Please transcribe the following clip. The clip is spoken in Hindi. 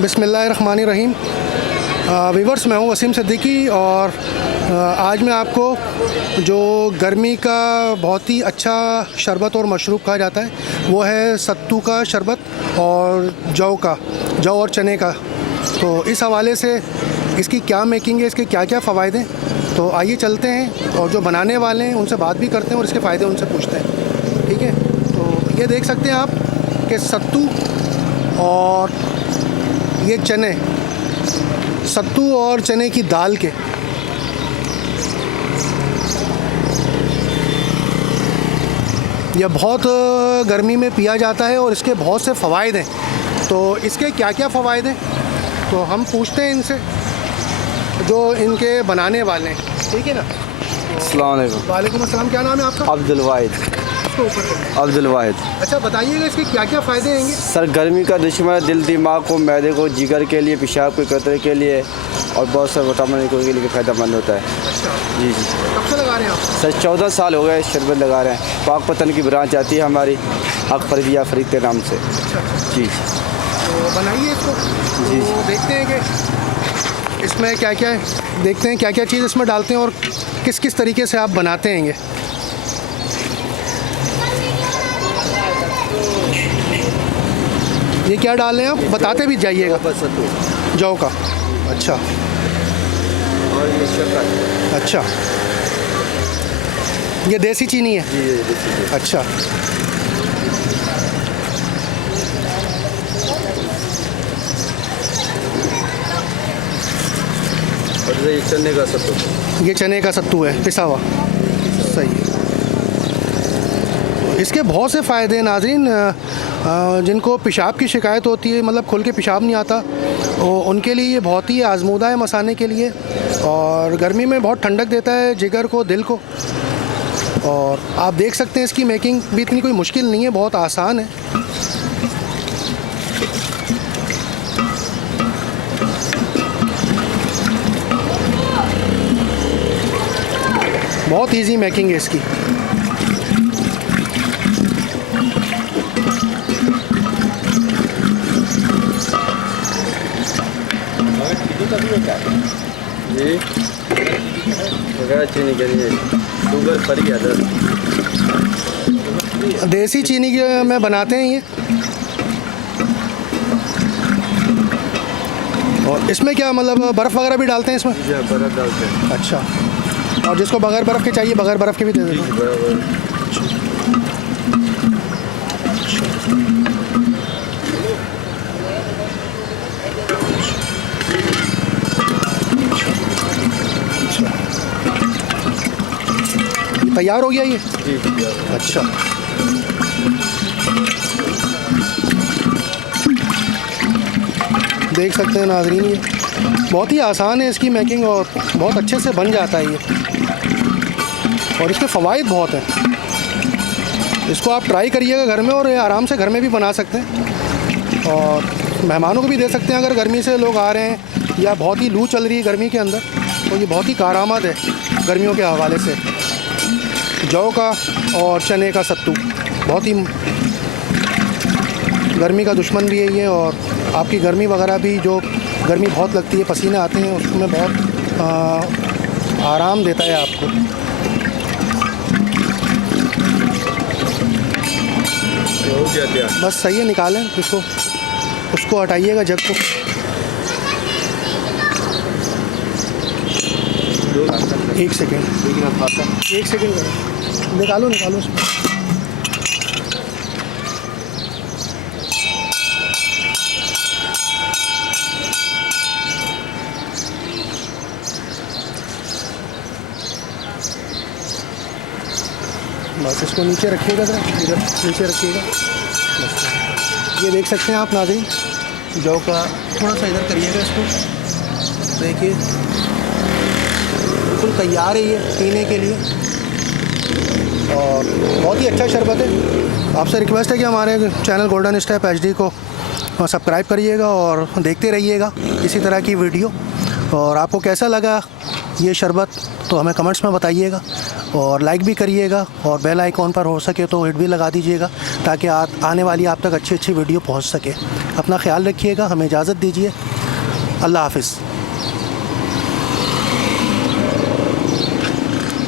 बिस्मिल्लाहिर्रहमानिर्रहीम। वीवर्स, मैं हूँ वसीम सिद्दीकी और आज मैं आपको जो गर्मी का बहुत ही अच्छा शरबत और मशरूब कहा जाता है वो है सत्तू का शरबत और जौ और चने का। तो इस हवाले से इसकी क्या मेकिंग है, इसके क्या क्या फ़वाइद हैं, तो आइए चलते हैं और जो बनाने वाले हैं उनसे बात भी करते हैं और इसके फ़ायदे उनसे पूछते हैं। ठीक है, तो ये देख सकते हैं आप कि सत्तू और ये चने, सत्तू और चने की दाल के यह बहुत गर्मी में पिया जाता है और इसके बहुत से फ़वाइद हैं। तो इसके क्या क्या फ़वाइद हैं तो हम पूछते हैं इनसे जो इनके बनाने वाले हैं। ठीक है ना। अस्सलाम वालेकुम। वालेकुम अस्सलाम। क्या नाम है आपका? अब्दुल वाहिद। अच्छा, बताइएगा इसके क्या क्या फ़ायदे हैं? सर, गर्मी का दुश्मन है, दिल दिमाग को, मैदे को, जिगर के लिए, पेशाब के कतरे के लिए और बहुत सारे विटामिन के लिए फ़ायदेमंद होता है। अच्छा जी। कब से लगा रहे हैं आप? सर 14 साल हो गए शरबत लगा रहे हैं। पाक पतन की ब्रांच आती है हमारी, हक फरीदिया फरीद के नाम से। अच्छा जी। तो बनाइए इसको। जी। तो देखते हैं कि इसमें क्या क्या है, देखते हैं क्या क्या चीज़ इसमें डालते हैं और किस किस तरीके से आप बनाते हैं। ये क्या डाल रहे हैं आप, बताते भी जाइएगा। जौ का। अच्छा। और ये शक्कर। अच्छा, ये देसी चीनी है? जी, देसी चीनी। अच्छा। और ये चने का सत्तू। ये चने का सत्तू है, पिसा हुआ। सही है। इसके बहुत से फ़ायदे हैं नाज़रीन। जिनको पेशाब की शिकायत होती है, मतलब खुल के पेशाब नहीं आता, उनके लिए ये बहुत ही आजमूदा है मसाने के लिए। और गर्मी में बहुत ठंडक देता है जिगर को, दिल को। और आप देख सकते हैं इसकी मेकिंग भी इतनी कोई मुश्किल नहीं है, बहुत आसान है। बहुत इजी मेकिंग है इसकी। जी, बगैर चीनी के लिए शुगर फ्री है सर। देसी चीनी के में बनाते हैं ये। और इसमें क्या मतलब बर्फ़ वगैरह भी डालते हैं इसमें? जी, बर्फ़ डालते हैं। अच्छा। और जिसको बगैर बर्फ़ के चाहिए, बगैर बर्फ़ के भी दे देते हैं? तैयार हो गया ये? जी, तैयार। अच्छा। देख सकते हैं नाज़रीन, ये बहुत ही आसान है इसकी मेकिंग और बहुत अच्छे से बन जाता है ये। और इसके फ़वाइद बहुत हैं। इसको आप ट्राई करिएगा घर में और ये आराम से घर में भी बना सकते हैं और मेहमानों को भी दे सकते हैं। अगर गर्मी से लोग आ रहे हैं या बहुत ही लू चल रही है गर्मी के अंदर, तो ये बहुत ही कारआमद है गर्मियों के हवाले से। जौ का और चने का सत्तू बहुत ही गर्मी का दुश्मन भी है ये। और आपकी गर्मी वगैरह भी, जो गर्मी बहुत लगती है, पसीने आते हैं, उसमें बहुत आराम देता है आपको। हो गया। बस सही है, निकालें इसको, उसको हटाइएगा जग को। एक सेकेंड करो, निकालो उसको। बस इसको नीचे रखिएगा, ज़रा इधर नीचे रखिएगा। ये देख सकते हैं आप नाज़रीन, जौ का थोड़ा सा इधर करिएगा इसको। देखिए बिल्कुल तैयार है ये पीने के लिए और बहुत ही अच्छा शरबत है। आपसे रिक्वेस्ट है कि हमारे चैनल गोल्डन स्टेप HD को सब्सक्राइब करिएगा और देखते रहिएगा इसी तरह की वीडियो। और आपको कैसा लगा ये शरबत तो हमें कमेंट्स में बताइएगा। और लाइक भी करिएगा और बेल आइकॉन पर हो सके तो हिट भी लगा दीजिएगा ताकि आने वाली आप तक अच्छी अच्छी वीडियो पहुंच सके। अपना ख्याल रखिएगा, हमें इजाज़त दीजिए। अल्लाह हाफ़िज़।